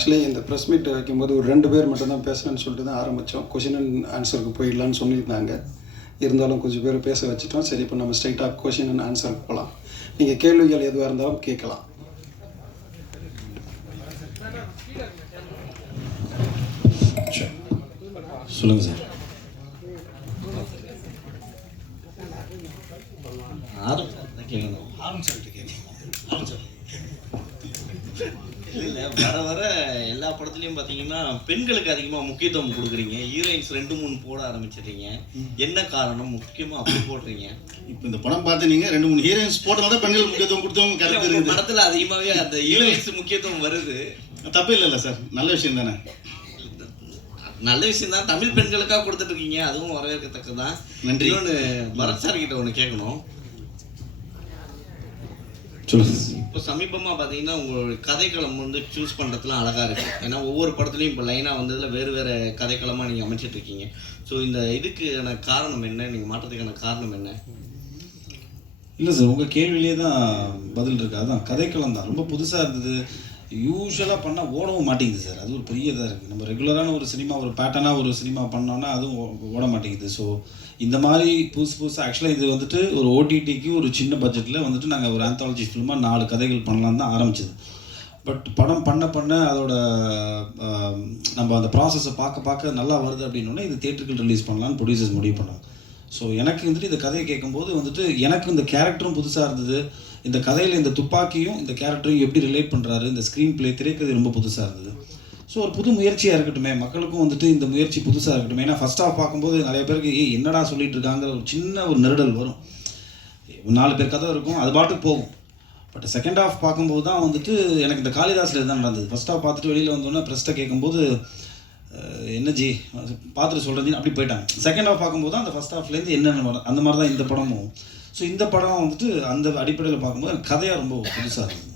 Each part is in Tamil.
ஆக்சுவலி இந்த ப்ரெஸ் மீட் வைக்கும்போது ஒரு ரெண்டு பேர் மட்டும் தான் பேசுகிறேன்னு சொல்லிட்டு தான் ஆரம்பித்தோம் கொஷின் அண்ட் ஆன்சருக்கு போயிடலான்னு சொல்லியிருந்தாங்க. இருந்தாலும் கொஞ்சம் பேர் பேச வச்சுட்டோம். சரி இப்போ நம்ம ஸ்ட்ரைட்டாக கொஷின் அண்ட் ஆன்சருக்கு போகலாம் நீங்கள் கேள்விகள் எதுவாக இருந்தாலும் கேட்கலாம். சொல்லுங்கள் சார். ஆர் கேட்கணும் வர வர எல்லா படத்துலையும் பார்த்தீங்கன்னா பெண்களுக்கு அதிகமாக முக்கியத்துவம் கொடுக்குறீங்க. ஹீரோயின்ஸ் ரெண்டு மூணு போட ஆரம்பிச்சிடுறீங்க. என்ன காரணம்? முக்கியமாக அப்படி போடுறீங்க. இப்போ இந்த படம் பார்த்து நீங்கள் ரெண்டு மூணு ஹீரோயின்ஸ் போட்டனால தான் பெண்கள் முக்கியத்துவம் கொடுத்தவங்க இல்ல, இருக்குது. படத்துல அதிகமாகவே அந்த ஹீரோயின்ஸ் முக்கியத்துவம் வருது. தப்பு இல்லைல்ல சார். நல்ல விஷயம் தானே. நல்ல விஷயம் தான். தமிழ் பெண்களுக்காக கொடுத்துட்டு இருக்கீங்க. அதுவும் வரவேற்கத்தக்கதான் நன்றி. இன்னொன்று பரத் சார் கிட்ட ஒன்று கேட்கணும். இப்போ சமீபமாக பார்த்தீங்கன்னா உங்களோட கதைக்களம் வந்து சூஸ் பண்ணுறதுலாம் அழகாக இருக்குது ஏன்னா ஒவ்வொரு படத்துலையும் இப்போ லைனாக வந்ததில் வேறு வேறு கதைக்களமாக நீங்கள் அமைச்சிட்டு இருக்கீங்க. ஸோ இந்த இதுக்கான காரணம் என்ன? நீங்கள் மாற்றத்துக்கான காரணம் என்ன? இல்லை சார் உங்கள் கேள்வியிலே தான் பதில் இருக்கு. அதான் கதைக்களம் தான். ரொம்ப புதுசாக இருந்தது. யூஸ்வலாக பண்ணால் ஓடவும் மாட்டேங்குது சார். அது ஒரு பெரிய இதாக இருக்குது நம்ம ரெகுலரான ஒரு சினிமா ஒரு பேட்டர்னாக ஒரு சினிமா பண்ணோன்னா அதுவும் ஓ- ஓட மாட்டேங்குது. ஸோ இந்த மாதிரி புதுசு புதுசாக ஆக்சுவலாக இது வந்துட்டு ஒரு ஓடிடிக்கு ஒரு சின்ன பட்ஜெட்டில் வந்துட்டு நாங்கள் ஒரு ஆந்தாலஜி ஃபிலிமாக நாலு கதைகள் பண்ணலாம் தான் ஆரம்பிச்சது. பட் படம் பண்ண பண்ண அதோட நம்ம அந்த ப்ராசஸை பார்க்க பார்க்க நல்லா வருது அப்படின்னோடனே இது தேட்டருக்கு ரிலீஸ் பண்ணலாம்னு ப்ரொடியூசர்ஸ் முடிவு பண்ணாங்க. ஸோ எனக்கு வந்துட்டு இந்த கதையை கேட்கும்போது வந்துட்டு எனக்கு இந்த கேரக்டரும் புதுசாக இருந்தது. இந்த கதையில் இந்த துப்பாக்கியும் இந்த கேரக்டரையும் எப்படி ரிலேட் பண்ணுறாரு இந்த ஸ்க்ரீன் ப்ளே திரைக்கதை ரொம்ப புதுசாக இருந்தது. ஸோ ஒரு புது முயற்சியாக இருக்கட்டுமே மக்களுக்கும் வந்துட்டு இந்த முயற்சி புதுசாக இருக்கட்டும். ஏன்னா ஃபஸ்ட் ஆஃப் பார்க்கும்போது நிறைய பேருக்கு ஏய் என்னடா சொல்லிட்டு இருக்காங்கிற ஒரு சின்ன ஒரு நெருடல் வரும். நாலு பேர் கதை இருக்கும் அது பாட்டுக்கு போகும். பட் செகண்ட் ஹாஃப் பார்க்கும்போது தான் வந்துட்டு எனக்கு இந்த காளிதாஸில் தான் நடந்தது. ஃபஸ்ட் ஆஃப் பார்த்துட்டு வெளியில் வந்தோடனே ப்ரெஸ்ட்டை கேட்கும்போது என்ன ஜி பார்த்துட்டு சொல்கிறேன் அப்படி போயிட்டாங்க. செகண்ட் ஆஃப் பார்க்கும்போது தான் அந்த ஃபஸ்ட் ஆஃப்லேருந்து என்னென்ன அந்த மாதிரி தான் இந்த படமும். ஸோ இந்த படம் வந்துட்டு அந்த அடிப்படையில் பார்க்கும்போது கதையாக ரொம்ப புதுசாக இருந்தது.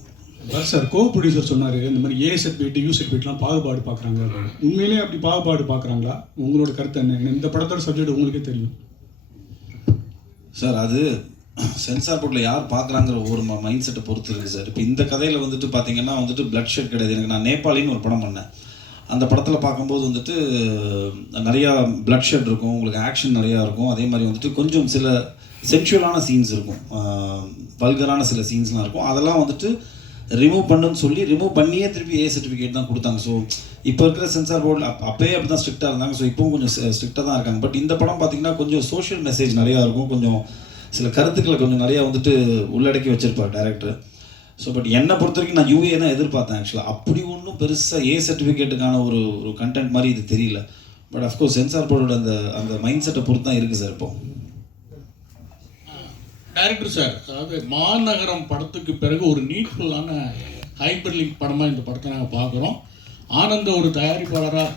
பஸ் சார் கோ ப்ரொடியூசர் சொன்னார் இந்த மாதிரி ஏ சர்டிஃபிகேட் யூ சர்டிஃபிகேட்லாம் பாகுபாடு பார்க்குறாங்க. உண்மையிலேயே அப்படி பாகுபாடு பார்க்குறாங்களா? உங்களோட கருத்து என்ன? இந்த படத்தோட சப்ஜெக்ட் உங்களுக்கே தெரியும். சார் அது சென்சார் போர்டில் யார் பார்க்குறாங்கிற ஒவ்வொரு மைண்ட் செட்டை பொறுத்து இருக்குது சார். இப்போ இந்த கதையில் வந்துட்டு பார்த்தீங்கன்னா வந்துட்டு பிளட் ஷெட் கிடையாது. எனக்கு நான் நேபாளின்னு ஒரு படம் பண்ணேன். அந்த படத்தில் பார்க்கும்போது வந்துட்டு நிறையா பிளட் ஷெட் இருக்கும். உங்களுக்கு ஆக்ஷன் நிறையா இருக்கும். அதே மாதிரி வந்துட்டு கொஞ்சம் சில சென்சுவலான சீன்ஸ் இருக்கும். வல்கரான சில சீன்ஸ்லாம் இருக்கும். அதெல்லாம் வந்துட்டு ரிமூவ் பண்ணுன்னு சொல்லி ரிமூவ் பண்ணியே திருப்பி ஏ சர்டிஃபிகேட் தான் கொடுத்தாங்க. ஸோ இப்போ இருக்கிற சென்சார் போர்டு அப் அப்பயே அப்படி தான் ஸ்ட்ரிக்டாக இருந்தாங்க. ஸோ இப்போவும் கொஞ்சம் ஸ்ட்ரிக்டாக தான் இருக்காங்க. பட் இந்த படம் பார்த்தீங்கன்னா கொஞ்சம் சோஷியல் மெசேஜ் நிறையா இருக்கும். கொஞ்சம் சில கருத்துக்களை கொஞ்சம் நிறையா வந்துட்டு உள்ளடக்கி வச்சிருப்பார் டேரக்டர் ஸோ பட் என்னை பொறுத்த வரைக்கும் நான் யூஏ தான் எதிர்பார்த்தேன் ஆக்சுவலாக அப்படி ஒன்றும் பெருசாக ஏ சர்டிஃபிகேட்டுக்கான ஒரு ஒரு கண்டென்ட் மாதிரி இது தெரியல. பட் அஃப்கோர்ஸ் சென்சார் போர்டோட அந்த அந்த மைண்ட் செட்டை பொறுத்து தான் இருக்குது சார் இப்போது டைரக்டர் சார் அதாவது மாநகரம் படத்துக்கு பிறகு ஒரு நீட்ஃபுல்லான ஹைப்பர் லிங்க் படமாக இந்த படத்தை நாங்கள் பார்க்குறோம். ஆனந்த ஒரு தயாரிப்பாளராக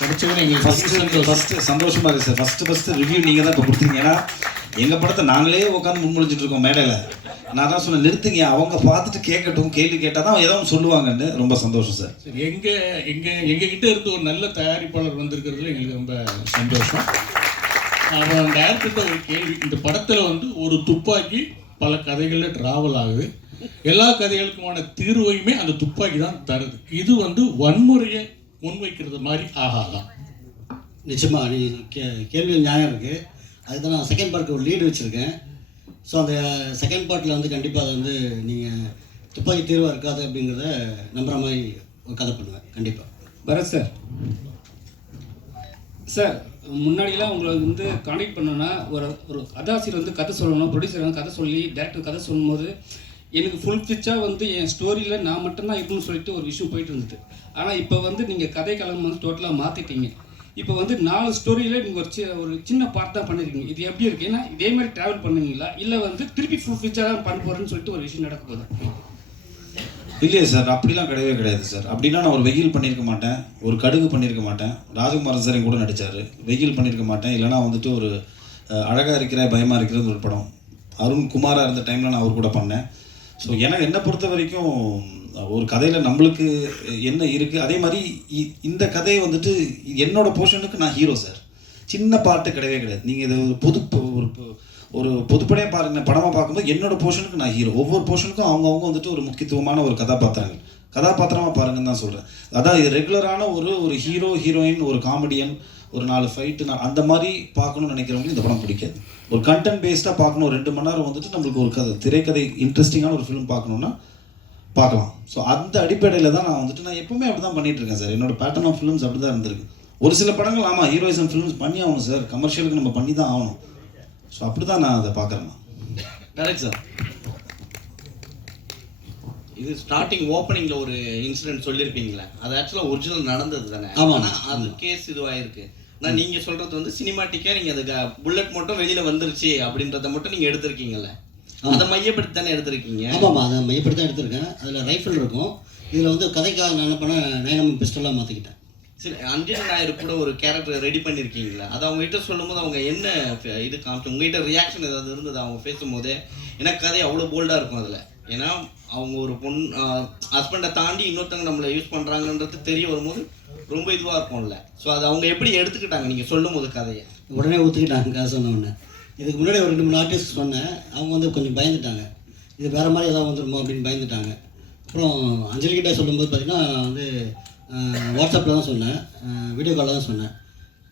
கிடைச்சதுன்னு எங்களுக்கு ஃபஸ்ட்டு. ஃபஸ்ட்டு சந்தோஷமாக இருக்குது சார் ஃபஸ்ட்டு ஃபஸ்ட்டு ரிவ்யூ நீங்கள் தான் இப்போ கொடுத்தீங்க. ஏன்னா எங்கள் படத்தை நாங்களே உட்காந்து முன்மொழிஞ்சிட்டு இருக்கோம் மேடையில். நான் தான் சொன்னேன் நிறுத்துங்க. அவங்க பார்த்துட்டு கேட்கட்டும் கேள்வி கேட்டால் தான் ஏதோ சொல்லுவாங்கன்னு ரொம்ப சந்தோஷம் சார் சரி எங்க எங்க எங்ககிட்ட இருந்து ஒரு நல்ல தயாரிப்பாளர் வந்திருக்கிறதுல எங்களுக்கு ரொம்ப சந்தோஷம். அப்புறம் டேரக்டர்கிட்ட ஒரு கேள்வி. இந்த படத்தில் வந்து ஒரு துப்பாக்கி பல கதைகளில் ட்ராவல் ஆகுது. எல்லா கதைகளுக்குமான தீர்வையுமே அந்த துப்பாக்கி தான் தருது. இது வந்து வன்முறையை முன்வைக்கிறது மாதிரி ஆகாதான் நிச்சயமா நீ கே கேள்வி நியாயம் இருக்குது அதுக்கு தான் நான் செகண்ட் பார்ட்டுக்கு ஒரு லீடு வச்சுருக்கேன். ஸோ அந்த செகண்ட் பார்ட்டில் வந்து கண்டிப்பாக அது வந்து நீங்கள் துப்பாக்கி தீர்வாக இருக்காது அப்படிங்கிறத நம்புற மாதிரி ஒரு கதை பண்ணுவேன். கண்டிப்பாக பரத் சார். சார் முன்னாடிலாம் உங்களை வந்து கனெக்ட் பண்ணோன்னா ஒரு ஒரு கதாசிரியர் வந்து கதை சொல்லணும் ப்ரொடியூசர் வந்து கதை சொல்லி டேரக்டர் கதை சொல்லும்போது எனக்கு ஃபுல் பிச்சாக வந்து என் ஸ்டோரியில் நான் மட்டும்தான் இருக்கணும்னு சொல்லிட்டு ஒரு விஷயம் போயிட்டு இருந்தது. ஆனால் இப்போ வந்து நீங்கள் கதை களம் வந்து டோட்டலாக மாற்றிட்டீங்க இப்போ வந்து நாலு ஸ்டோரியில் நீங்கள் ஒரு சி ஒரு சின்ன பார்ட் தான் பண்ணியிருக்கீங்க இது எப்படி இருக்கு? ஏன்னா இதே மாதிரி ட்ராவல் பண்ணுவீங்களா? இல்லை வந்து திருப்பி ஃபுல் பிச்சாக தான் பண்ண போகிறேன்னு சொல்லிட்டு ஒரு விஷயம் நடக்க போதும் இல்லையே சார் அப்படிலாம் கிடையவே கிடையாது சார். அப்படின்னா நான் ஒரு வெயில் பண்ணியிருக்க மாட்டேன். ஒரு கடுகு பண்ணியிருக்க மாட்டேன். ராஜகுமாரன் சார் கூட நடித்தார் வெயில் பண்ணியிருக்க மாட்டேன். இல்லைனா வந்துட்டு ஒரு அழகாக இருக்கிற பயமாக இருக்கிறது ஒரு படம். அருண் குமாராக இருந்த டைமில் நான் அவர் கூட பண்ணேன். ஸோ எனக்கு என்னை பொறுத்த வரைக்கும் ஒரு கதையில் நம்மளுக்கு என்ன இருக்குது அதே மாதிரி இ- இந்த கதையை வந்துட்டு என்னோட போர்ஷனுக்கு நான் ஹீரோ சார். சின்ன பாட்டு கிடையவே கிடையாது. நீங்கள் இது ஒரு பொது ஒரு ஒரு பொதுப்படையாக பாருங்க படமாக பார்க்கும்போது என்னோட போர்ஷனுக்கு நான் ஹீரோ ஒவ்வொரு போர்ஷனுக்கும் அவங்கவுங்க வந்துட்டு ஒரு முக்கியத்துவமான ஒரு கதாபாத்திரங்கள். கதாபாத்திரமாக பாருங்கன்னு தான் சொல்கிறேன் அதான் இது ரெகுலரான ஒரு ஒரு ஹீரோ ஹீரோயின் ஒரு காமெடியன் ஒரு நாலு ஃபைட்டு நான் அந்த மாதிரி பார்க்கணும்னு நினைக்கிறவங்களுக்கு இந்த படம் பிடிக்காது. ஒரு கண்டென்ட் பேஸ்டாக பார்க்கணும் ஒரு ரெண்டு மணி நேரம் வந்துட்டு நம்மளுக்கு ஒரு கதை திரைக்கதை இன்ட்ரெஸ்டிங்கான ஒரு ஃபிலிம் பார்க்கணுன்னா பார்க்கலாம். ஸோ அந்த அடிப்படையில் தான் நான் வந்துட்டு நான் எப்பவுமே அப்படி தான் பண்ணிகிட்டு இருக்கேன் சார் என்னோட பேட்டர்ன் ஆஃப் ஃபிலிம்ஸ் அப்படி தான் இருந்திருக்கு. ஒரு சில படங்கள் ஆமாம் ஹீரோயிசம் ஃபிலிம்ஸ் பண்ணி ஆகணும் சார் கமர்ஷியலுக்கு நம்ம பண்ணி தான் ஆகணும். ஸோ அப்படி தான் நான் அதை பார்க்குறேன் டேரக்ட் சார் இது ஸ்டார்டிங் ஓப்பனிங்ல ஒரு இன்சிடென்ட் சொல்லியிருப்பீங்களே அது ஆக்சுவலாக ஒரிஜினல் நடந்தது தானே. ஆமா. ஆனா அது கேஸ் இதுவாயிருக்கு. நான் நீங்க சொல்றது வந்து சினிமாட்டிக்கா நீங்க அது புல்லட் மட்டும் வெளியில வந்துருச்சு அப்படின்றத மட்டும் நீங்க எடுத்திருக்கீங்கல்ல. அதை மையப்படுத்தி தானே எடுத்திருக்கீங்க? ஆமாம்மா அதை மையப்படுத்தி தான் எடுத்திருக்கேன். அதில் ரைஃபிள் இருக்கும். இதில் வந்து கதைக்காக நான் என்ன பண்ணேன் நைனம் பிஸ்டலாக மாற்றிக்கிட்டேன் சரி அஞ்சலி நாயர் கூட ஒரு கேரக்டர் ரெடி பண்ணியிருக்கீங்களா அது அவங்க கிட்ட சொல்லும்போது அவங்க என்ன இது காமிச்சு உங்ககிட்ட ரியாக்ஷன் ஏதாவது இருந்தது? அவங்க பேசும்போதே ஏன்னா கதை அவ்வளோ போல்டாக இருக்கும் அதில். ஏன்னா அவங்க ஒரு பொண்ணு ஹஸ்பண்டை தாண்டி இன்னொருத்தவங்க நம்மளை யூஸ் பண்ணுறாங்கன்றது தெரிய வரும்போது ரொம்ப இதுவாக இருக்கும்ல. ஸோ அது அவங்க எப்படி எடுத்துக்கிட்டாங்க? நீங்கள் சொல்லும் போது கதையை. உடனே ஒத்துக்கிட்டாங்க கதை சொன்ன இதுக்கு முன்னாடி ஒரு ரெண்டு மூணு ஆர்டிஸ்ட் சொன்னேன். அவங்க வந்து கொஞ்சம் பயந்துட்டாங்க. இது வேறு மாதிரி ஏதாவது வந்துருமோ அப்படின்னு பயந்துட்டாங்க. அப்புறம் அஞ்சலிக்கிட்ட சொல்லும்போது பார்த்தீங்கன்னா வந்து வாட்ஸ்அப்பில் தான் சொன்னேன். வீடியோ காலில் தான் சொன்னேன்.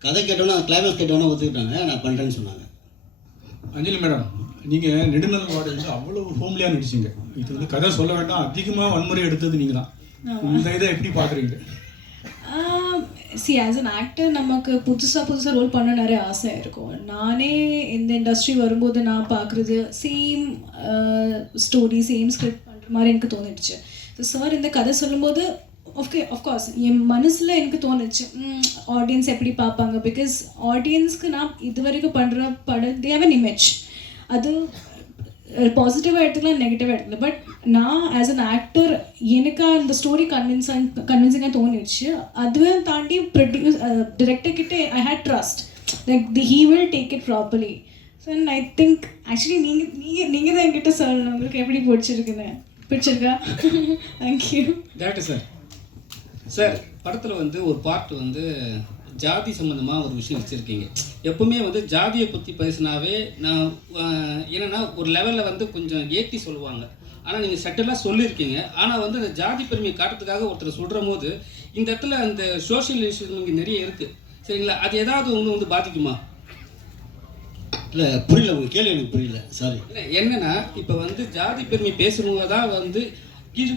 கதை கேட்டோன்னே கிளைமேக்ஸ் கேட்டோன்னே ஒத்துக்கிட்டாங்க. நான் பண்ணுறேன்னு சொன்னாங்க. அஞ்சலி மேடம் நீங்கள் நெடுநல் வார்டு வந்து அவ்வளோ ஹோம்லியாக நடிச்சீங்க. இது வந்து கதை சொல்ல வேண்டாம். அதிகமாக வன்முறை எடுத்தது நீங்கள்? தான் இந்த இதை எப்படி பார்க்குறீங்க? சி ஆஸ் அன் ஆக்டர் நமக்கு புதுசாக புதுசாக ரோல் பண்ண நிறைய ஆசை இருக்கும். நானே இந்த இண்டஸ்ட்ரி வரும்போது நான் பார்க்குறது சேம் ஸ்டோரி சேம் ஸ்கிரிப்ட் பண்ணுற மாதிரி எனக்கு தோணிடுச்சு. ஸோ சார் இந்த கதை சொல்லும்போது ஓகே ஆஃப்கோர்ஸ் என் மனசில் எனக்கு தோணுச்சு. ஆடியன்ஸ் எப்படி பார்ப்பாங்க? பிகாஸ் ஆடியன்ஸ்க்கு நான் இது வரைக்கும் பண்ணுற படம் தேவன் இமேஜ் அது பாசிட்டிவாக எடுத்துக்கலாம் நெகட்டிவாக எடுத்துக்கலாம். பட் நான் ஆஸ் அன் ஆக்டர் எனக்கு அந்த ஸ்டோரி கன்வின்ஸாக கன்வின்சிங்காக தோணிடுச்சு. அதுவும் தாண்டி ப்ரொடியூஸ் டிரெக்டர் கிட்டே I hate trust like the he will take it properly so I think actually நீங்கள் நீங்கள் நீங்கள் தான் என்கிட்ட சொல்லணும். உங்களுக்கு எப்படி பிடிச்சிருக்குன்னு. பிடிச்சிருக்கா? தேங்க்யூ டேரக்டர் சார் சார் படத்தில் வந்து ஒரு பார்ட் வந்து ஜாதி சம்மந்தமாக ஒரு விஷயம் வச்சுருக்கீங்க. எப்பவுமே வந்து ஜாதியை பற்றி பேசினாவே நான் என்னன்னா ஒரு லெவலில் வந்து கொஞ்சம் ஏற்றி சொல்லுவாங்க. ஆனால் நீங்கள் சட்டெல்லாம் சொல்லியிருக்கீங்க. ஆனால் வந்து அந்த ஜாதி பெருமையை காட்டுறதுக்காக ஒருத்தர் சொல்கிற போது இந்த இடத்துல அந்த சோஷியல் இஷ்யூஸ் இங்கே நிறைய இருக்குது சரிங்களா? அது ஏதாவது ஒன்று வந்து பாதிக்குமா? இல்லை புரியல உங்கள் கேள்வி எனக்கு புரியல. சாரி இல்லை என்னன்னா இப்போ வந்து ஜாதி பெருமை பேசுறவங்க தான் வந்து கீழ்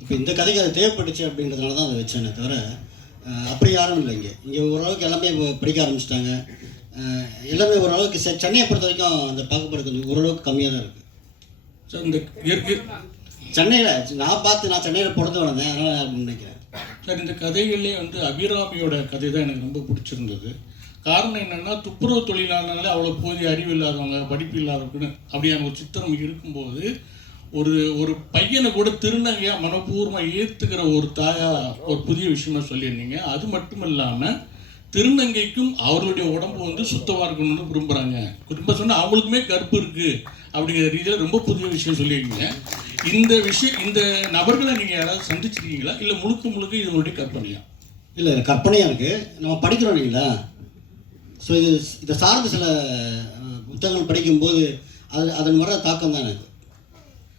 இப்போ இந்த கதைக்கு அது தேவைப்பட்டுச்சு அப்படின்றதுனால தான் அதை வச்சேனே தவிர அப்படி யாரும் இல்லை இங்கே. இங்கே ஓரளவுக்கு எல்லாமே படிக்க ஆரம்பிச்சிட்டாங்க. எல்லாமே ஓரளவுக்கு சென்னையை பொறுத்த வரைக்கும் அந்த பாகுபாடு கொஞ்சம் ஓரளவுக்கு கம்மியாக தான் இருக்குது ஸோ இந்த இயற்கை சென்னையில் நான் பார்த்து நான் சென்னையில் பிறந்து வளர்ந்தேன் அதனால் நினைக்கிறேன். சார் இந்த கதைகள்லேயே வந்து அபிராமியோட கதை தான் எனக்கு ரொம்ப பிடிச்சிருந்தது. காரணம் என்னென்னா துப்புரவு தொழிலாளர்களே அவ்வளோ போதிய அறிவு இல்லாதவங்க படிப்பு இல்லாதவங்கன்னு அப்படியான ஒரு சித்திரம் இருக்கும்போது ஒரு ஒரு பையனை கூட திருநங்கையாக மனப்பூர்வமாக ஏற்றுக்கிற ஒரு தாயா ஒரு புதிய விஷயமா சொல்லியிருந்தீங்க. அது மட்டும் இல்லாமல் திருநங்கைக்கும் அவர்களுடைய உடம்பு வந்து சுத்தமாக இருக்கணும்னு விரும்புகிறாங்க குறிப்பாக சொன்னால் அவங்களுக்குமே கற்பு இருக்குது அப்படிங்கிற ரீதியில் ரொம்ப புதிய விஷயம் சொல்லியிருக்கீங்க. இந்த விஷயம் இந்த நபர்களை நீங்கள் யாராவது சந்திச்சிருக்கீங்களா? இல்லை முழுக்க முழுக்க இது உங்களுடைய கற்பனையா? இல்லை கற்பனையாக இருக்குது நம்ம படிக்கிறோம் இல்லைங்களா? ஸோ இது இதை சார்ந்த சில புத்தகங்கள் படிக்கும்போது அது அதன் வர தாக்கம் தான்? எனக்கு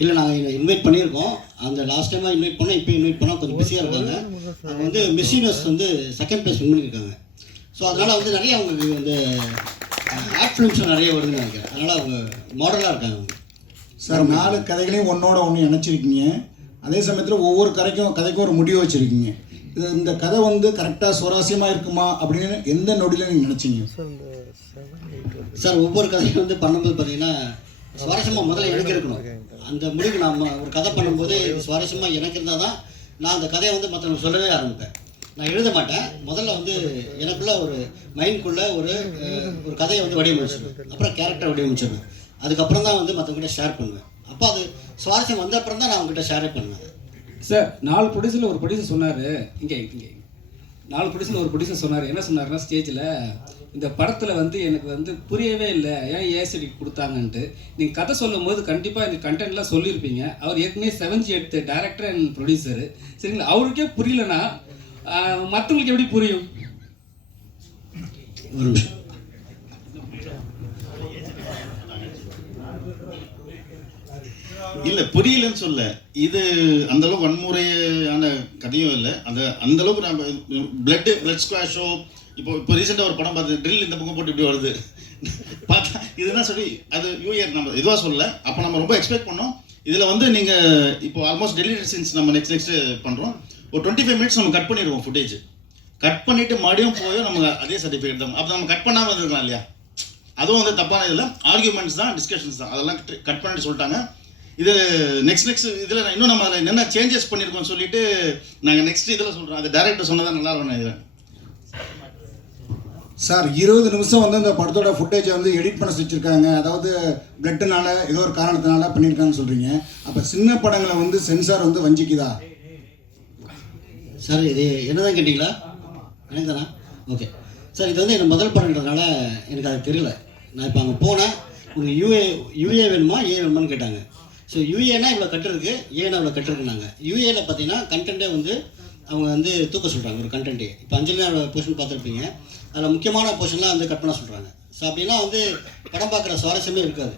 இல்லை நாங்கள் இன்வைட் பண்ணியிருக்கோம். அந்த லாஸ்ட் டைமாக இன்வைட் பண்ணோம் இப்போ இன்வைட் பண்ணால் கொஞ்சம் பிஸியாக இருக்காங்க. அவங்க வந்து மிஸ் யூனிவர்ஸ் வந்து செகண்ட் ப்ளேஸ் வின் பண்ணியிருக்காங்க. ஸோ அதனால் வந்து நிறைய அவங்களுக்கு வந்து ஆட் ஃபிலிம்ஸ் நிறைய வருதுன்னு நினைக்கிறேன். அதனால் அவங்க மாடலாக இருக்காங்க அவங்க. சார் நாலு கதைகளையும் ஒன்றோட ஒன்று இணைச்சிருக்கீங்க. அதே சமயத்தில் ஒவ்வொரு கதைக்கும் கதைக்கும் ஒரு முடிவு வச்சுருக்கீங்க. இது இந்த கதை வந்து கரெக்டாக சுவாரஸ்யமாக இருக்குமா அப்படின்னு எந்த நொடியில் நீங்கள் நினச்சிங்க? சார் ஒவ்வொரு கதையும் வந்து பண்ணும்போது பார்த்தீங்கன்னா சுவாரஸ்யமாக முதல்ல எனக்கு இருக்கணும் அந்த முடிவு நாம் ஒரு கதை பண்ணும்போது சுவாரஸ்யமாக எனக்கு இருந்தால் தான் நான் அந்த கதையை வந்து மற்றவங்க சொல்லவே ஆரம்பிப்பேன். நான் எழுத மாட்டேன். முதல்ல வந்து எனக்குள்ள ஒரு மைண்ட்குள்ளே ஒரு ஒரு கதையை வந்து வடிவமைச்சிருவேன். அப்புறம் கேரக்டர் வடிவமைச்சிருவேன். அதுக்கப்புறம் தான் வந்து மற்றவங்ககிட்ட ஷேர் பண்ணுவேன். அப்போ அது சுவாரஸ்யம் வந்த அப்புறம் தான் நான் அவங்ககிட்ட ஷேரே பண்ணுவேன். சார் நாலு ப்ரொடியூசரில் ஒரு ப்ரொடியூசர் சொன்னார். இங்கே இங்கே. நாலு ப்ரொடியூசர் ஒரு ப்ரொடியூசர் சொன்னார். என்ன சொன்னார்னா ஸ்டேஜில் இந்த படத்தில் வந்து எனக்கு வந்து புரியவே இல்லை. ஏன் ஏசடி கொடுத்தாங்கன்ட்டு. நீங்கள் கதை சொல்லும் போது கண்டிப்பாக இந்த கண்டென்ட்லாம் சொல்லியிருப்பீங்க. அவர் ஏற்கனவே செவன்ஜி எடுத்து டேரக்டர் அண்ட் ப்ரொடியூசரு சரிங்களா? அவருக்கே புரியலன்னா மற்றவங்களுக்கு எப்படி புரியும்? ஒரு நிமிஷம். இல்ல புரியலன்னு சொல்ல. இது அந்த அளவுக்கு வன்முறையான கதையும் இல்லை. அந்த அந்த அளவுக்கு நம்ம பிளட் பிளட் ஸ்குவாஷோ இப்போ இப்போ ரீசெண்டாக ஒரு படம் பார்த்து ட்ரில் இந்த பக்கம் போட்டு இப்படி வருது. பார்த்தா இதுதான் சொல்லி அது யூஇயர் நம்ம இதுவாக சொல்லல அப்போ நம்ம ரொம்ப எக்ஸ்பெக்ட் பண்ணோம். இதில் வந்து நீங்கள் இப்போ ஆல்மோஸ்ட் டெலிவரி சீன்ஸ் நம்ம நெக்ஸ்ட் நெக்ஸ்ட் பண்ணுறோம் ஒரு டுவெண்ட்டி ஃபைவ் மினிட்ஸ் நம்ம கட் பண்ணிடுவோம் ஃபுட்டேஜ் கட் பண்ணிட்டு மறுபடியும் போய் நம்ம அதே சர்டிஃபிகேட் தான் அப்போ நம்ம கட் பண்ணாமல் இருந்திருக்கலாம் இல்லையா? அதுவும் வந்து தப்பான இதில் ஆர்கியூமெண்ட்ஸ் தான் டிஸ்கஷன்ஸ் தான். அதெல்லாம் கட் பண்ணிட்டு சொல்லிட்டாங்க. இது நெக்ஸ்ட் நெக்ஸ்ட் இதில் இன்னும் நம்ம அதில் என்னென்ன சேஞ்சஸ் பண்ணியிருக்கோம்னு சொல்லிட்டு நாங்கள் நெக்ஸ்ட் இதில் சொல்கிறோம் அது டேரக்டர் சொன்னதான் நல்லா இருக்கும் நினைக்கிறேன். சார் இருபது நிமிஷம் வந்து அந்த படத்தோட ஃபுட்டேஜை வந்து எடிட் பண்ண வச்சுருக்காங்க அதாவது பிளட்டுனால ஏதோ ஒரு காரணத்தினால பண்ணியிருக்காங்கன்னு சொல்கிறீங்க அப்போ சின்ன படங்களை வந்து சென்சார் வந்து வஞ்சிக்குதா? சார் இது என்னதான் கேட்டிங்களா? எனக்கு தானே ஓகே சார் இது வந்து எனக்கு முதல் படம்ன்றதுனால எனக்கு அது தெரியல. நான் இப்போ அங்கே போனேன். உங்களுக்கு யூஏ யூஏ வேணுமா ஏ வேணுமான்னு கேட்டாங்க. ஸோ யூஏனா இவ்வளோ கட்டு இருக்கு. ஏனா இவ்வளோ கட்டு இருக்குனாங்க யூஏல பார்த்தீங்கன்னா கண்டென்ட்டே வந்து அவங்க வந்து தூக்க சொல்கிறாங்க ஒரு கண்டென்ட்டே இப்போ அஞ்சலியோட போர்ஷன் பார்த்துருப்பீங்க. அதில் முக்கியமான போர்ஷன்லாம் வந்து கட் பண்ண சொல்கிறாங்க ஸோ அப்படின்னா வந்து படம் பார்க்குற சுவாரஸ்யமே இருக்காது.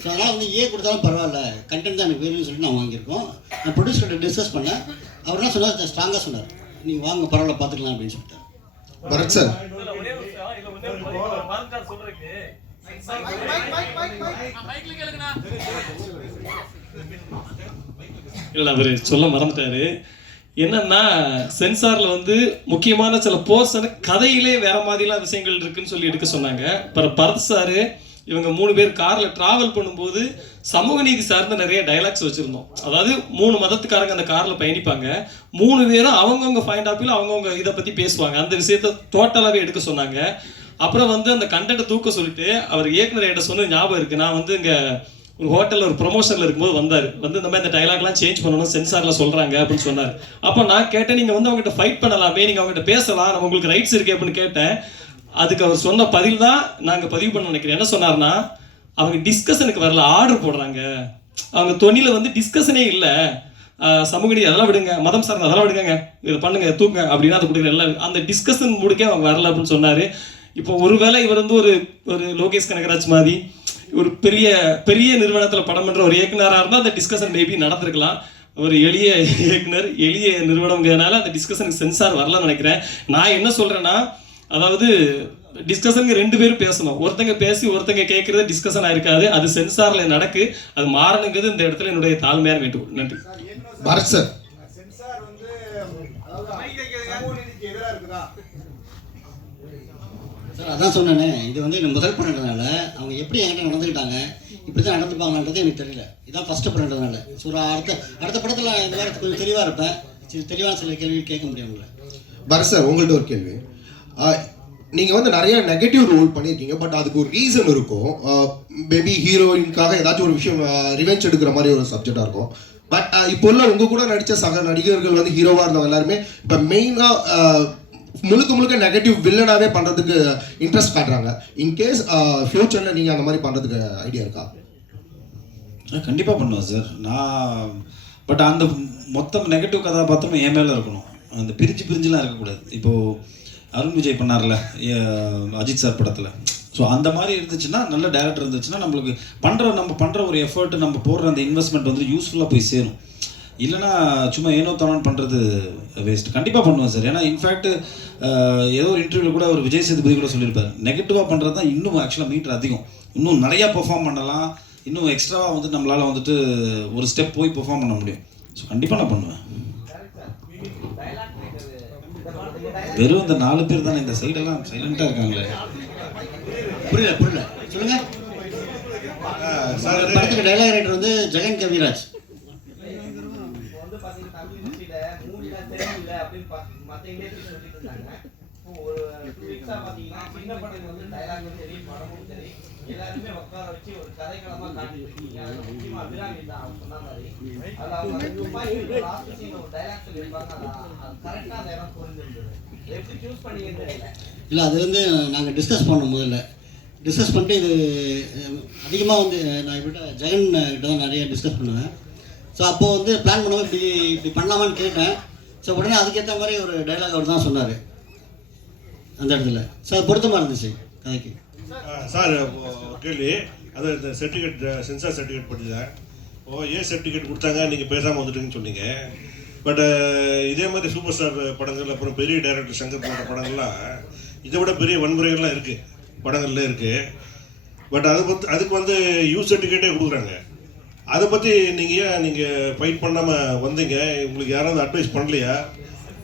ஸோ அதனால் வந்து ஏ கொடுத்தாலும் பரவாயில்ல. கண்டென்ட் தான் எனக்கு வேணும்னு சொல்லிட்டு நான் வாங்கியிருக்கோம். நான் ப்ரொடியூசர்கிட்ட டிஸ்கஸ் பண்ணேன். அவர் என்ன சொன்னார்? ஸ்ட்ராங்காக சொன்னார். நீங்கள் வாங்க பரவாயில்ல பார்த்துக்கலாம் அப்படின்னு சொல்லிட்டு பரத் சார். இல்லை அவர் சொல்ல மறந்துட்டாரு. என்னன்னா சென்சாரில் வந்து முக்கியமான சில போர்ஷன் கதையிலே வேற மாதிரிலாம் விஷயங்கள் இருக்குன்னு சொல்லி எடுக்க சொன்னாங்க. அப்புறம் பரத் சாரு இவங்க மூணு பேர் காரில் ட்ராவல் பண்ணும்போது சமூக நீதி சார்ந்த நிறைய டைலாக்ஸ் வச்சுருந்தோம். அதாவது மூணு மதத்துக்காரங்க அந்த காரில் பயணிப்பாங்க. மூணு பேரும் அவங்கவுங்க பாயிண்ட் ஆஃப் வியூவில் அவங்கவுங்க இதை பற்றி பேசுவாங்க. அந்த விஷயத்த டோட்டலாகவே எடுக்க சொன்னாங்க. அப்புறம் வந்து அந்த கண்டென்ட்டை தூக்க சொல்லிட்டு அவர் இயக்குனர் என்கிட்ட சொன்ன ஞாபகம் இருக்குது நான் வந்து இங்கே ஒரு ஹோட்டலில் ஒரு ப்ரொமோஷனில் இருக்கும்போது வந்தார். வந்து இந்த மாதிரி இந்த டைலாக்லாம் சேஞ்ச் பண்ணணும் சென்சாரில் சொல்கிறாங்க அப்படின்னு சொன்னார். அப்போ நான் கேட்டேன் நீங்கள் வந்து அவங்ககிட்ட ஃபைட் பண்ணலாமே நீங்கள் அவங்ககிட்ட பேசலாம் நம்ம உங்களுக்கு ரைட்ஸ் இருக்கு அப்படின்னு கேட்டேன். அதுக்கு அவர் சொன்ன பதில் தான் நாங்கள் பதிவு பண்ண நினைக்கிறேன். என்ன சொன்னார்னா அவங்க டிஸ்கஷனுக்கு வரல ஆர்டர் போடுறாங்க. அவங்க தொனியில் வந்து டிஸ்கஷனே இல்லை. சமூக நீதி அதெல்லாம் விடுங்க மதம் சார்ந்த அதெல்லாம் விடுங்க இதை பண்ணுங்க தூங்க அப்படின்னா அதை கொடுக்குற எல்லாம் அந்த டிஸ்கஷன் முடிக்க அவங்க வரல அப்படின்னு சொன்னார். இப்போ ஒருவேளை இவர் வந்து ஒரு ஒரு லோகேஷ் கனகராஜ் மாதிரி ஒரு பெரிய பெரிய நிறுவனத்தில் படம் பண்ணுற ஒரு இயக்குனராக இருந்தால் அந்த டிஸ்கஷன் மேபி நடந்திருக்கலாம். ஒரு எளிய இயக்குனர் எளிய நிறுவனங்கிறதுனால அந்த டிஸ்கஷனுக்கு சென்சார் வரலன்னு நினைக்கிறேன். நான் என்ன சொல்கிறேன்னா அதாவது டிஸ்கஷனுக்கு ரெண்டு பேரும் பேசணும். ஒருத்தங்க பேசி ஒருத்தங்க கேட்குறது டிஸ்கஷன் ஆயிருக்காது அது சென்சாரில் நடக்கு. அது மாறணுங்கிறது இந்த இடத்துல என்னுடைய தாழ்மையான வேண்டுகோள். நன்றி பரத் சார் சென்சார் வந்து அதாவது சமூக நீதிக்கு எதிராக இருக்குதா சார் அதான் சொன்னேனே இது வந்து எனக்கு முதல் பண்ணுறதுனால அவங்க எப்படி என்கிட்ட நடந்துக்கிட்டாங்க இப்படி தான் நடந்துப்பாங்கன்றது எனக்கு தெரியல. இதான் ஃபஸ்ட்டு பண்ணுறதுனால ஸோ ஒரு அடுத்த அடுத்த படத்தில் இந்த மாதிரி கொஞ்சம் தெளிவாக இருப்பேன். சரி தெளிவான சில கேள்வி கேட்க முடியும் உங்களை. பரத் சார் உங்கள்கிட்ட ஒரு கேள்வி. நீங்கள் வந்து நிறைய நெகட்டிவ் ரோல் பண்ணியிருக்கீங்க பட் அதுக்கு ஒரு ரீசன் இருக்கும். மேபி ஹீரோயின்காக ஏதாச்சும் ஒரு விஷயம் ரிவெஞ்ச் எடுக்கிற மாதிரி ஒரு சப்ஜெக்டாக இருக்கும். பட் இப்போ உள்ள உங்கள் கூட நடித்த சக நடிகர்கள் வந்து ஹீரோவாக இருந்தவங்க எல்லாருமே இப்போ மெயினாக முழுக்க முழுக்க நெகட்டிவ் வில்லனாகவே பண்ணுறதுக்கு இன்ட்ரெஸ்ட் காட்டுறாங்க. இன்கேஸ் ஃப்யூச்சரில் நீங்கள் அந்த மாதிரி பண்ணுறதுக்கு ஐடியா இருக்கா? கண்டிப்பாக பண்ணுவேன் சார் நான் பட் அந்த மொத்தம் நெகட்டிவ் கதாபாத்திரம் என் மேலே இருக்கணும். அந்த பிரிஞ்சு பிரிஞ்சுலாம் இருக்கக்கூடாது. இப்போது அருண் விஜய் பண்ணார்ல அஜித் சார் படத்தில். ஸோ அந்த மாதிரி இருந்துச்சுன்னா நல்ல டேரக்டர் இருந்துச்சுன்னா நம்மளுக்கு பண்ணுற நம்ம பண்ணுற ஒரு எஃபர்ட் நம்ம போடுற அந்த இன்வெஸ்ட்மெண்ட் வந்து யூஸ்ஃபுல்லாக போய் சேரும். இல்லைன்னா சும்மா ஏனோ தானோன்னு பண்ணுறது வேஸ்ட் கண்டிப்பாக பண்ணுவேன் சார் ஏன்னா இன்ஃபேக்ட் ஏதோ ஒரு இன்டர்வியூவில் கூட ஒரு விஜய் சேதுபதி கூட சொல்லியிருப்பார். நெகட்டிவாக பண்ணுறது தான் இன்னும் ஆக்சுவலாக மீட்டர் அதிகம். இன்னும் நிறையா பெர்ஃபார்ம் பண்ணலாம். இன்னும் எக்ஸ்ட்ராவாக வந்து நம்மளால் வந்துட்டு ஒரு ஸ்டெப் போய் பெர்ஃபார்ம் பண்ண முடியும். ஸோ கண்டிப்பாக நான் பண்ணுவேன். வெறும் இந்த நாலு பேர் தானே இந்த சைடெல்லாம் சைலண்ட்டாக இருக்காங்களே. புரியல புரியல. சொல்லுங்க. சார் படத்துக்கு டைலாக் ரைட்டர் வந்து ஜெகன் கவிராஜ். அப்படின்னு இண்டஸ்ட்ரி சொல்லிட்டு இருந்தாங்க. ஒரு டூ சின்ன வந்து டைலாகும் சரி படமும் சரி எல்லாருமே உட்கார வச்சு ஒரு காட்டிட்டு இருக்கீங்க. அபிராமி தான் அவங்க சொன்ன மாதிரி. அவங்க லாஸ்ட் சீன் ஒரு டைலாக் சொல்லியிருப்பாங்க. அது அந்த இடம் புரிஞ்சிருந்தது. எப்படி சூஸ் பண்ணீங்கன்னு தெரியல. இல்லை அது வந்து நாங்கள் டிஸ்கஸ் பண்ணோம் முதல்ல. டிஸ்கஸ் பண்ணிட்டு இது அதிகமாக வந்து நான் இவர்கிட்ட ஜெகன் கிட்ட தான் நிறைய டிஸ்கஸ் பண்ணுவேன். ஸோ அப்போது வந்து பிளான் பண்ணுவோம் இப்படி இப்படி பண்ணலாமான்னு கேட்டேன். ஸோ உடனே அதுக்கேற்ற மாதிரி ஒரு டைலாக் அவர் தான் சொன்னார். அந்த இடத்துல. ஸோ அது பொருத்தமாக இருந்துச்சு கதைக்கு. சார் கேள்வி. அது இந்த சர்டிஃபிகேட் சென்சார் சர்டிஃபிகேட் படிச்சேன் ஓ ஏ சர்டிஃபிகேட் கொடுத்தாங்க? நீங்கள் பேசாமல் வந்துட்டீங்கன்னு சொன்னீங்க. பட் இதே மாதிரி சூப்பர் ஸ்டார் படங்கள் அப்புறம் பெரிய டைரக்டர் சங்கர் போன்ற படங்கள்லாம் இதை விட பெரிய வன்முறைகள்லாம் இருக்குது படங்கள்ல இருக்குது பட் அதை பற்றி அதுக்கு வந்து யூ சர்டிஃபிகேட்டே கொடுக்குறாங்க. அதை பற்றி நீங்கள் ஏன் நீங்கள் ஃபைட் பண்ணாமல் வந்தீங்க? உங்களுக்கு யாராவது அட்வைஸ் பண்ணலையா?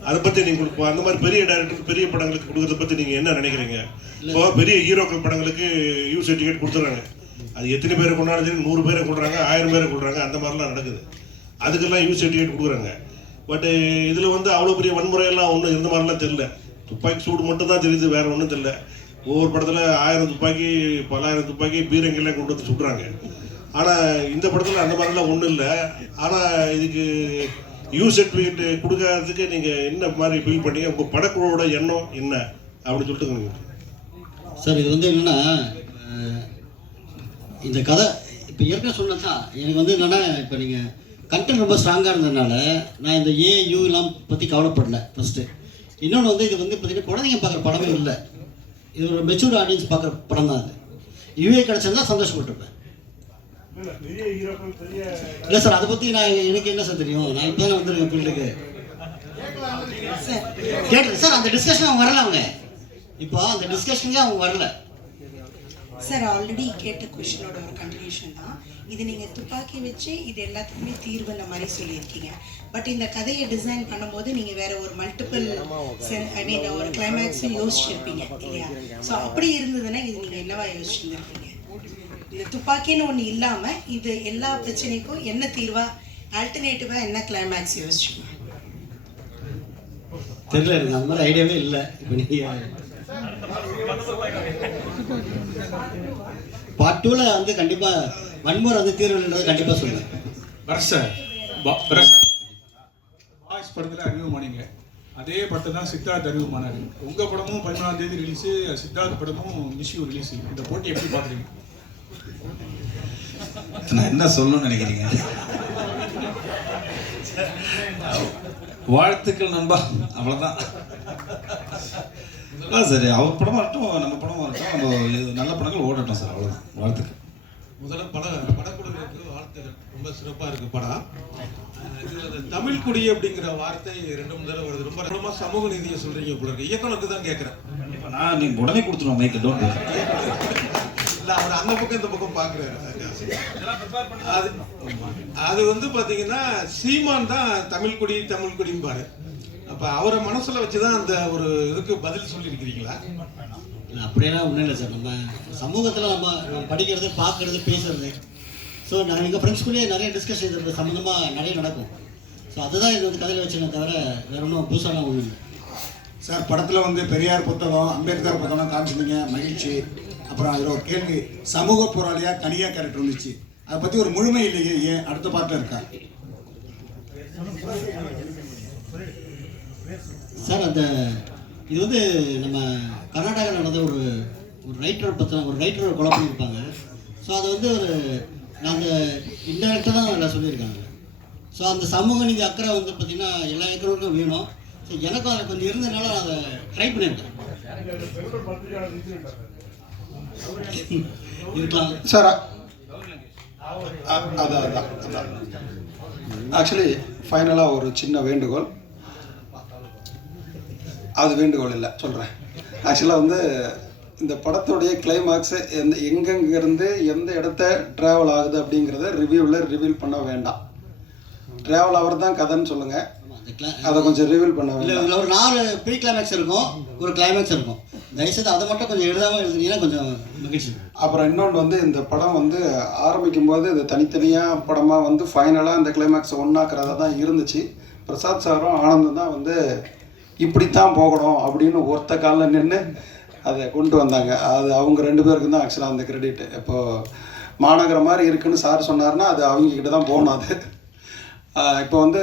அதை பற்றி நீங்கள் அந்த மாதிரி பெரிய டைரக்டர் பெரிய படங்களுக்கு கொடுக்கறத பற்றி நீங்கள் என்ன நினைக்கிறீங்க? இப்போ பெரிய ஹீரோக்கள் படங்களுக்கு யூ சர்டிஃபிகேட் கொடுத்துறாங்க. அது எத்தனை பேரை சரி நூறு பேரை கொள்றாங்க ஆயிரம் பேரை கொள்றாங்க அந்த மாதிரிலாம் நடக்குது. அதுக்கெல்லாம் யூ சர்டிஃபிகேட் கொடுக்குறாங்க. பட் இதில் வந்து அவ்வளோ பெரிய வன்முறையெல்லாம் ஒன்றும் இருந்த மாதிரிலாம் தெரியல. துப்பாக்கி சூடு மட்டும் தான் தெரியுது வேற ஒன்றும் தெரியல. ஒவ்வொரு படத்தில் ஆயிரம் துப்பாக்கி பல்லாயிரம் துப்பாக்கி பீரங்கெல்லாம் கொண்டு வந்து சுடுறாங்க ஆனால் இந்த படத்தில் அந்த மாதிரிலாம் ஒன்றும் இல்லை. ஆனால் இதுக்கு யூ சர்டிஃபிகேட் கொடுக்காததுக்கு நீங்கள் என்ன மாதிரி ஃபீல் பண்ணீங்க? உங்கள் படக்குழுவோட எண்ணம் என்ன? அப்படின்னு சொல்லிட்டு சார் இது வந்து என்னென்னா இந்த கதை இப்போ ஏற்கனவே சொன்னதான் எனக்கு வந்து என்னென்னா இப்போ நீங்கள் கண்டென்ட் ரொம்ப ஸ்ட்ராங்காக இருந்ததுனால நான் இந்த ஏ யூ எல்லாம் பற்றி கவலைப்படல ஃபஸ்ட்டு இன்னொன்று வந்து இது வந்து பார்த்தீங்கன்னா குழந்தைங்க பார்க்குற படமே இல்லை. இது ஒரு மெச்சூர்ட் ஆடியன்ஸ் பார்க்குற படம் தான் அது யூஏ கிடச்சிருந்தா சந்தோஷப்பட்டிருப்பேன். இல்லை சார் அதை பற்றி நான் எனக்கு என்ன சார் தெரியும்? நான் இப்போ தான் வந்துருக்கேன் ஃபீல்டுக்கு கேட்டு சார் அந்த டிஸ்கஷன் அவங்க வரல அவங்க. இப்போ அந்த டிஸ்கஷனுக்கே அவங்க வரல. சார் ஆல்ரெடி கேட்ட கொஷினோட ஒரு கண்டினியூஷன் தான். இது நீங்கள் துப்பாக்கி வச்சு இது எல்லாத்துக்குமே தீர்வுன்ற மாதிரி சொல்லியிருக்கீங்க. பட் இந்த கதையை டிசைன் பண்ணும்போது நீங்கள் வேற ஒரு மல்டிபிள் ஐ மீன் ஒரு கிளைமேக்ஸும் யோசிச்சிருப்பீங்க இல்லையா? ஸோ அப்படி இருந்ததுன்னா இது நீங்கள் என்னவா யோசிச்சிருந்துருப்பீங்க இந்த துப்பாக்கின்னு ஒன்று இல்லாமல் இது எல்லா பிரச்சனைக்கும் என்ன தீர்வா? ஆல்டர்னேட்டிவாக என்ன கிளைமேக்ஸ் யோசிச்சுங்க தெரியல எனக்கு அந்த மாதிரி ஐடியாவே இல்லை. இப்போ நீங்கள் பார்ட் டூவில் வந்து கண்டிப்பாக வன்முறை வந்து தீர்வுன்றது கண்டிப்பாக சொல்லுவேன் பரத் சார். பா- பரத் சார். வாய்ஸ் படத்தில் அறிமுகமானீங்க அதே படத்தை தான் சித்தார்த் அறிமுகமானாரு. உங்கள் படமும் பதினாலாம் தேதி ரிலீஸு சித்தார்த் படமும் மிஷ்யூ ரிலீஸ் இந்த போட்டி எப்படி பார்க்குறீங்க நான் என்ன சொல்லணும்னு நினைக்கிறீங்க? வாழ்த்துக்கள் நண்பா அவ்வளோதான் அதான் சரி அவர் படம் வரட்டும் நம்ம படம் வரட்டும் நம்ம நல்ல படங்கள் ஓடட்டும் சார் அவ்வளோதான் வாழ்த்துக்கள். முதல்ல பட படக்குழுவிற்கு வாழ்த்துக்கள். ரொம்ப சிறப்பாக இருக்கு படம். இதுல தமிழ் குடி அப்படிங்கிற வார்த்தை ரெண்டு மூணு தடவை வருது. ரொம்ப ரொம்ப சமூக நீதியை சொல்றீங்க போல இருக்கு. இயக்குனருக்கு தான் கேட்குறேன் நான் நீங்கள் உடனே கொடுத்துருவோம் மைக்கு. டோன்ட் அந்த பக்கம் இந்த பக்கம் பார்க்குறாரு அது அது வந்து பார்த்தீங்கன்னா சீமான் தான் தமிழ் குடி தமிழ் குடிம்பாரு அப்போ அவரை மனசுல வச்சு தான் அந்த ஒரு இதுக்கு பதில் சொல்லியிருக்கிறீங்களா? இல்லை அப்படியெல்லாம் ஒன்றும் இல்லை சார். நம்ம சமூகத்தில் நம்ம நம்ம படிக்கிறது பார்க்கறது பேசுறது. ஸோ நாங்கள் எங்கள் ஃப்ரெண்ட்ஸ் கூடயே நிறைய டிஸ்கஷன் இது சம்மந்தமாக நிறைய நடக்கும். ஸோ அதுதான் இது வந்து கதையில் வச்சுருந்தே தவிர வேற ஒன்றும் புதுசாலாம் ஒன்றும் இல்லை. சார் படத்தில் வந்து பெரியார் புத்தகம் அம்பேத்கர் புத்தகம் காமிச்சிருந்தீங்க. மகிழ்ச்சி. அப்புறம் அதில் ஒரு கேள்வி சமூக போராளியாக தனியாக கேரக்டர் இருந்துச்சு. அதை பற்றி ஒரு முழுமை இல்லையே ஏன் அடுத்த பாட்டில் இருக்கா? சார் அந்த இது வந்து நம்ம கர்நாடகாவில் நடந்த ஒரு ஒரு ரைட்டரை பற்றின ஒரு ரைட்டர் கொலை பண்ணியிருப்பாங்க. ஸோ அது வந்து ஒரு நாங்கள் இந்த இடத்துல தான் அதில் சொல்லியிருக்காங்க. ஸோ அந்த சமூக நீதி அக்கறை வந்து பார்த்திங்கன்னா எல்லா ஏக்கருக்கும் வேணும். ஸோ எனக்கும் அதை கொஞ்சம் இருந்ததுனால நான் அதை ட்ரை பண்ணியிருக்கேன். சார் அதான் அதான் அதான் ஆக்சுவலி ஃபைனலாக ஒரு சின்ன வேண்டுகோள் அது வேண்டுகோள் இல்லை சொல்கிறேன் ஆக்சுவலாக வந்து இந்த படத்துடைய கிளைமாக்ஸு எந்த எங்கெங்கிருந்து எந்த இடத்த ட்ராவல் ஆகுது அப்படிங்கிறத ரிவ்யூவில் ரிவீல் பண்ண வேண்டாம் ட்ராவல் அவர் தான் கதைன்னு சொல்லுங்கள் அதை கொஞ்சம் ரிவீல் பண்ண இல்லை வேண்டாம் ஒரு நாலு ப்ரீ கிளைமேக்ஸ் இருக்கும் ஒரு கிளைமேக்ஸ் இருக்கும் தயவுசெய்து அதை மட்டும் கொஞ்சம் எழுதாமல் எழுதுனீங்கன்னா கொஞ்சம் மகிழ்ச்சி. அப்புறம் இன்னொன்று வந்து இந்த படம் வந்து ஆரம்பிக்கும் போது இது தனித்தனியாக படமாக வந்து ஃபைனலாக இந்த கிளைமேக்ஸை ஒன்றாக்குறதா தான் இருந்துச்சு. பிரசாத் சாரும் ஆனந்தும் தான் வந்து இப்படித்தான் போகணும் அப்படின்னு ஒருத்த காலில் நின்று அதை கொண்டு வந்தாங்க. அது அவங்க ரெண்டு பேருக்கு தான் ஆக்சுவலாக அந்த கிரெடிட் இப்போது மாநகர மாதிரி இருக்குன்னு சார் சொன்னார்னா அது அவங்க கிட்ட தான் போகணும் அது. இப்போ வந்து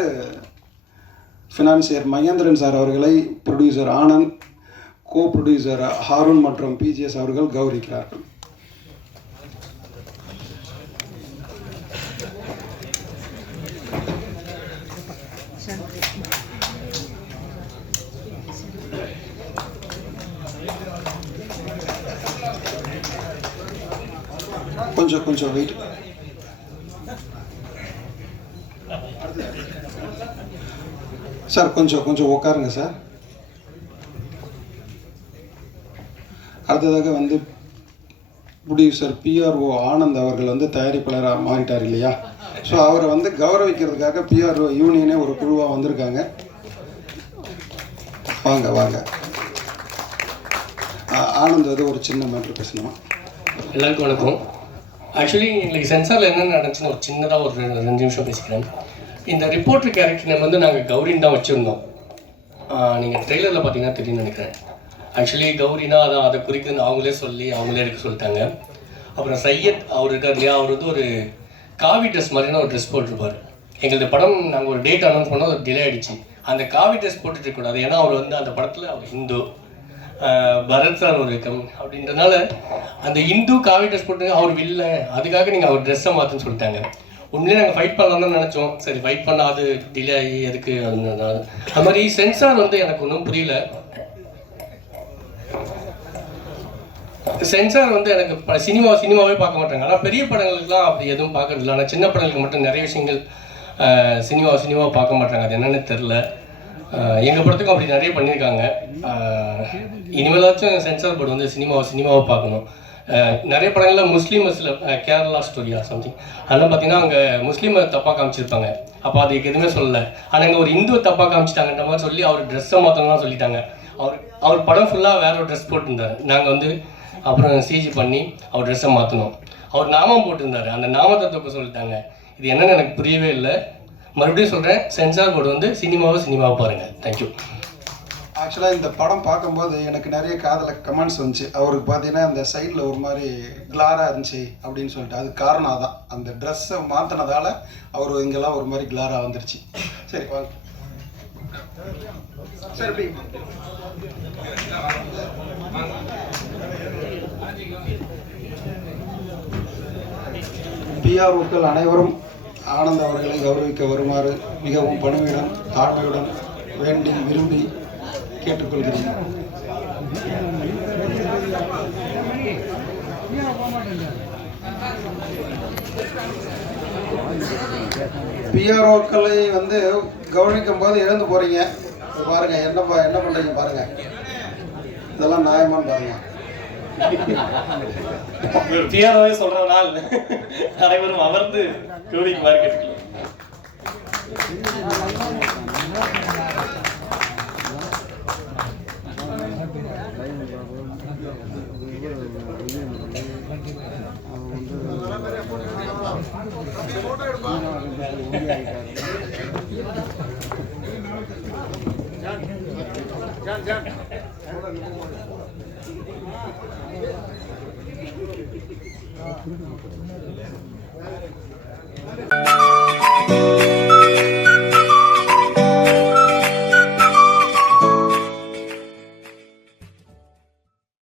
ஃபினான்சியர் மகேந்திரன் சார் அவர்களை producer Anand co producer Haroon மற்றும் பிஜிஎஸ் அவர்கள் கௌரவிக்கிறார்கள். கொஞ்சம் கொஞ்சம் வெயிட் சார் கொஞ்சம் கொஞ்சம் உட்காருங்க சார். அடுத்ததாக வந்து ப்ரொடியூசர் பிஆர்ஓ ஆனந்த் அவர்கள் வந்து தயாரிப்பாளராக மாறிட்டார் இல்லையா? ஸோ அவரை வந்து கௌரவிக்கிறதுக்காக பிஆர்ஓ யூனியனே ஒரு குழுவாக வந்திருக்காங்க. வாங்க வாங்க. ஆனந்த் வந்து ஒரு சின்ன மேட்ரு பேசணுமா? எல்லாருக்கும் வணக்கம். ஆக்சுவலி எங்களுக்கு சென்சாரில் என்ன நடந்துச்சுன்னு ஒரு சின்னதாக ஒரு ரெண்டு ரெண்டு நிமிஷம் பேசிக்கிறேன். இந்த ரிப்போர்ட்டர் கேரக்டர் நேம் வந்து நாங்கள் கௌரின்னு தான் வச்சுருந்தோம். நீங்கள் ட்ரெய்லரில் பார்த்தீங்கன்னா தெரியும்னு நினைக்கிறேன். ஆக்சுவலி கௌரினா அதான் அதை குறிக்குன்னு அவங்களே சொல்லி அவங்களே எடுக்க சொல்லிட்டாங்க. அப்புறம் சையத் அவர் இருக்கார் இல்லையா? அவர் வந்து ஒரு காவி ட்ரெஸ் மாதிரியான ஒரு ட்ரெஸ் போட்டிருப்பார். எங்களது படம் நாங்கள் ஒரு டேட் அனௌன்ஸ் பண்ணோம் அது டிலே ஆகிடுச்சு அந்த காவி ட்ரெஸ் போட்டுட்டு இருக்கக்கூடாது ஏன்னா அவர் வந்து அந்த படத்தில் அவர் ஹிந்து ஆஹ் பரத் சார் ஒரு கம் அப்படின்றனால அந்த இந்து காவி ட்ரெஸ் போட்டு அவர் இல்லை அதுக்காக நீங்கள் அவர் ட்ரெஸ்ஸை மாற்றுன்னு சொல்லிட்டாங்க. உண்மையிலே நாங்கள் ஃபைட் பண்ணலாம் தான் நினச்சோம். சரி ஃபைட் பண்ணாது டிலே ஆகி எதுக்கு அது மாதிரி சென்சார் வந்து எனக்கு ஒன்றும் புரியல. சென்சார் வந்து எனக்கு ப- சினிமா சினிமாவே பார்க்க மாட்டாங்க. ஆனால் பெரிய படங்களுக்குலாம் அப்படி எதுவும் பார்க்கறதில்ல ஆனால் சின்ன படங்களுக்கு மட்டும் நிறைய விஷயங்கள் ஆஹ் சினிமா சினிமாவை பார்க்க மாட்டாங்க. அது என்னன்னு தெரில எங்கள் படத்துக்கும் அப்படி நிறைய பண்ணியிருக்காங்க. இனிமேலாச்சும் சென்சார் போர்டு வந்து சினிமாவை சினிமாவை பார்க்கணும். நிறைய படங்களில் முஸ்லீம் பஸ்ஸில் கேரளா ஸ்டோரியா சம்திங் அதெல்லாம் பார்த்தீங்கன்னா அங்கே முஸ்லீமை தப்பாக காமிச்சிருப்பாங்க. அப்போ அதுக்கு எதுவுமே சொல்லலை. ஆனால் இங்கே ஒரு இந்து தப்பாக காமிச்சிட்டாங்கன்ற மாதிரி சொல்லி அவர் ட்ரெஸ்ஸை மாற்றலாம் சொல்லிட்டாங்க. அவர் அவர் படம் ஃபுல்லாக வேற ஒரு ட்ரெஸ் போட்டிருந்தார். நாங்கள் வந்து அப்புறம் சிஜி பண்ணி அவர் ட்ரெஸ்ஸை மாற்றினோம் அவர் நாமம் போட்டிருந்தாரு. அந்த நாமத்தை தூக்க சொல்லிட்டாங்க. இது என்னன்னு எனக்கு புரியவே இல்லை. மறுபடியும் சொல்கிறேன் சென்சார் போர்டு வந்து சினிமாவை சினிமாவை பாருங்கள் தேங்க்யூ ஆக்சுவலாக இந்த படம் பார்க்கும்போது எனக்கு நிறைய காதில் கமெண்ட்ஸ் வந்துச்சு. அவருக்கு பார்த்தீங்கன்னா அந்த சைடில் ஒரு மாதிரி கிளாராக இருந்துச்சு அப்படின்னு சொல்லிட்டு. அது காரணம் தான் அந்த ட்ரெஸ்ஸை மாற்றினதால அவர் இங்கெல்லாம் ஒரு மாதிரி கிளாராக வந்துருச்சு. சரி வாங்க பிஆர்ஓக்கள் அனைவரும் ஆனந்த் அவர்களை கௌரவிக்க வருமாறு மிகவும் பணிவுடன் தாழ்மையுடன் வேண்டி விரும்பி கேட்டுக்கொள்கிறேன். பிஆர்ஓக்களை வந்து கவனிக்கும் போது இழந்து போகிறீங்க பாருங்க என்ன என்ன பண்ணுறீங்க பாருங்க. இதெல்லாம் நியாயமானு பாருங்க. பியானோவே சொல்ற நாள் அனைவரும் அமர்ந்து டூரிங் மார்க்கெட் んじゃん。